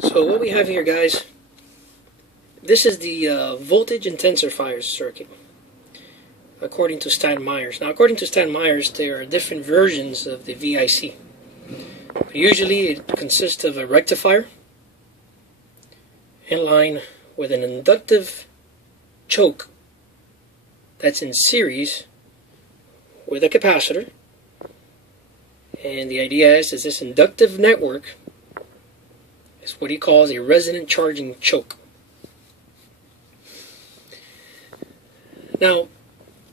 So what we have here, guys, this is the voltage intensifier circuit, according to Stan-Myers. Now, according to Stan-Myers, there are different versions of the VIC. Usually, it consists of a rectifier in line with an inductive choke that's in series with a capacitor. And the idea is this inductive network is what he calls a resonant charging choke. Now,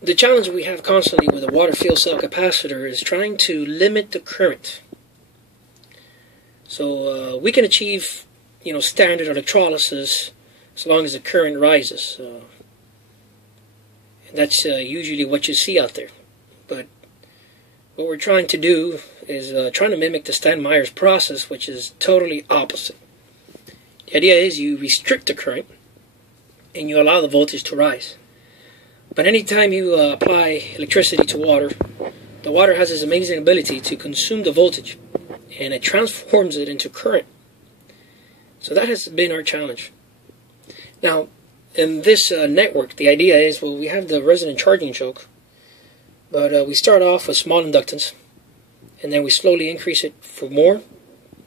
the challenge we have constantly with a water field cell capacitor is trying to limit the current. So we can achieve, standard electrolysis as long as the current rises. And that's usually what you see out there. But what we're trying to do is trying to mimic the Stan-Myers process, which is totally opposite. The idea is you restrict the current and you allow the voltage to rise. But anytime you apply electricity to water, the water has this amazing ability to consume the voltage, and it transforms it into current. So that has been our challenge. Now, in this network, the idea is, well, we have the resonant charging choke, but we start off with small inductance, and then we slowly increase it for more,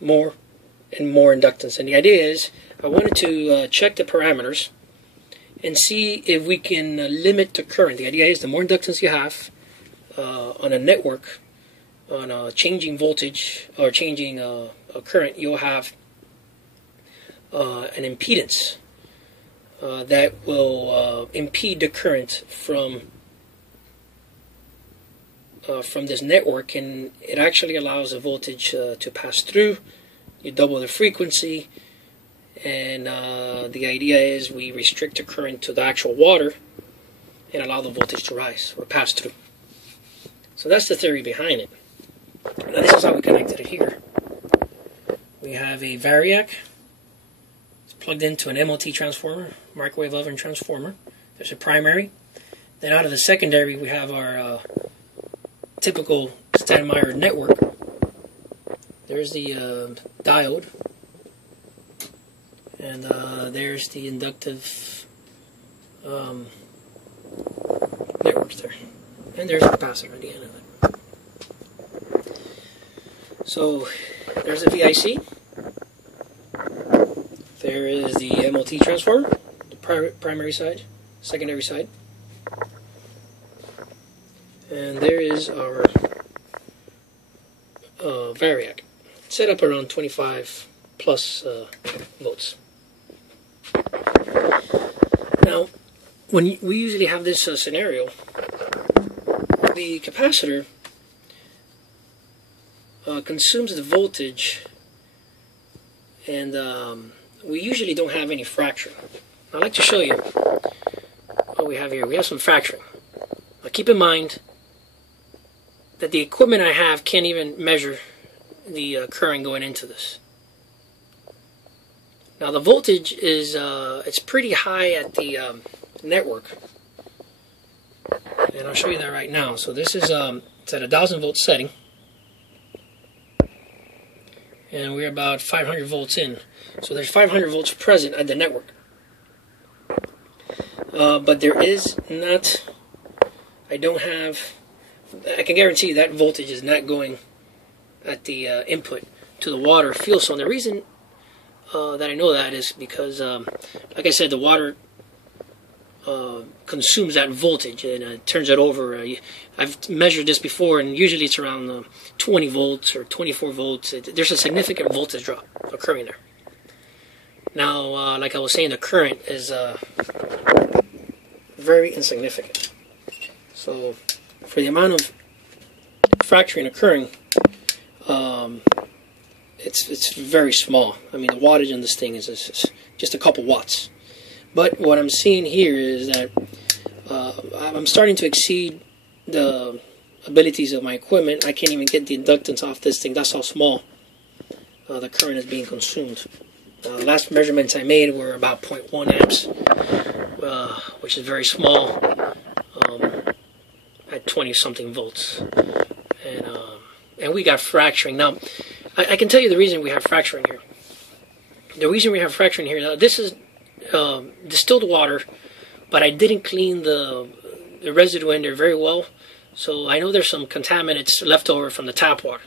and more inductance. And the idea is, I wanted to check the parameters and see if we can limit the current. The idea is the more inductance you have on a network, on a changing voltage or changing a current, you'll have an impedance that will impede the current from this network, and it actually allows the voltage to pass through. You double the frequency, and the idea is we restrict the current to the actual water and allow the voltage to rise or pass through. So that's the theory behind it. Now this is how we connected it here. We have a variac. It's plugged into an MOT transformer, microwave oven transformer. There's a primary. Then out of the secondary we have our typical Stan-Myers network. There's the diode. And there's the inductive networks there. And there's a capacitor at the end of it. So there's the VIC. There is the MOT transformer, the primary side, secondary side. And there is our variac, set up around 25 plus volts. Now, when we usually have this scenario, the capacitor consumes the voltage, and we usually don't have any fracturing. I'd like to show you what we have here. We have some fracturing. Now, keep in mind that the equipment I have can't even measure the current going into this. Now the voltage is it's pretty high at the network, and I'll show you that right now. So this is it's at a 1000 volt setting, and we're about 500 volts in. So there's 500 volts present at the network, but there is not. I can guarantee that voltage is not going at the input to the water field zone. The reason that I know that is because, like I said, the water consumes that voltage and turns it over. I've measured this before, and usually it's around 20 volts or 24 volts. There's a significant voltage drop occurring there. Now, like I was saying, the current is very insignificant. So, for the amount of fracturing occurring, it's very small. I mean, the wattage on this thing is just a couple watts. But what I'm seeing here is that I'm starting to exceed the abilities of my equipment. I can't even get the inductance off this thing. That's how small the current is being consumed. Last measurements I made were about 0.1 amps, which is very small, at 20-something volts. And we got fracturing. Now, I can tell you the reason we have fracturing here. the reason we have fracturing here, this is distilled water, but I didn't clean the residue in there very well, so I know there's some contaminants left over from the tap water.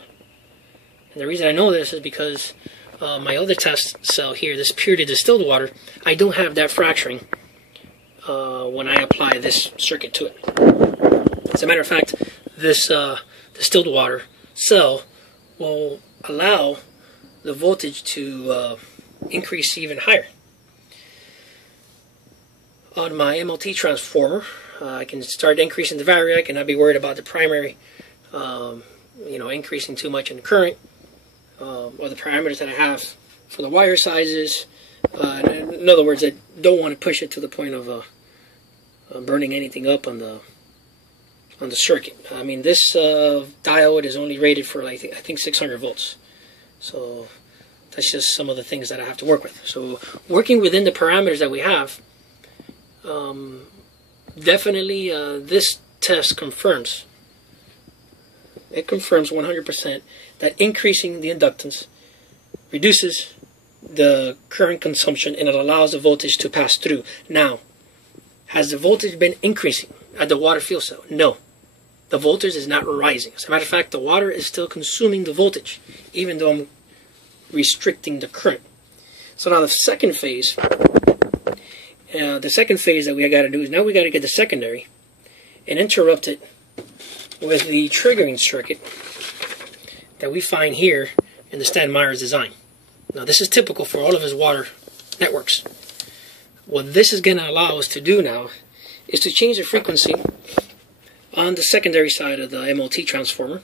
And the reason I know this is because my other test cell here, this purely distilled water, I don't have that fracturing when I apply this circuit to it. As a matter of fact, this distilled water cell will allow the voltage to increase even higher. On my MLT transformer, I can start increasing the variac and not be worried about the primary increasing too much in the current, or the parameters that I have for the wire sizes. In other words, I don't want to push it to the point of burning anything up on the circuit. I mean, this diode is only rated for I think 600 volts. So that's just some of the things that I have to work with. So working within the parameters that we have, definitely this test confirms. It confirms 100% that increasing the inductance reduces the current consumption and it allows the voltage to pass through. Now, has the voltage been increasing at the water fuel cell? No. The voltage is not rising. As a matter of fact, the water is still consuming the voltage, even though I'm restricting the current. So now the second phase that we got to do is now we got to get the secondary and interrupt it with the triggering circuit that we find here in the Stan Myers design. Now this is typical for all of his water networks. What this is going to allow us to do now is to change the frequency on the secondary side of the MLT transformer.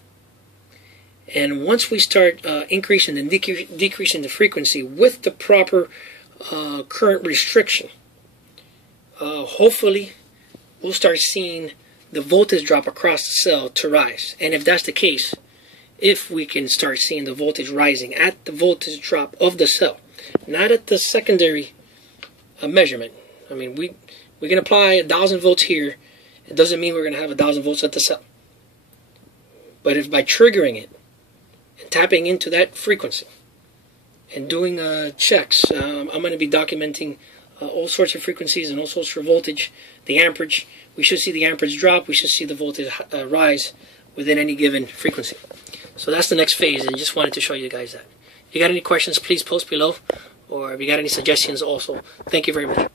And once we start increasing and decreasing the frequency with the proper current restriction, hopefully we'll start seeing the voltage drop across the cell to rise. And if that's the case, if we can start seeing the voltage rising at the voltage drop of the cell, not at the secondary measurement. I mean, we can apply 1,000 volts here. It doesn't mean we're going to have 1,000 volts at the cell. But if by triggering it and tapping into that frequency and doing checks, I'm going to be documenting all sorts of frequencies and all sorts of voltage, the amperage. We should see the amperage drop. We should see the voltage rise within any given frequency. So that's the next phase, and just wanted to show you guys that. If you got any questions, please post below, or if you got any suggestions also. Thank you very much.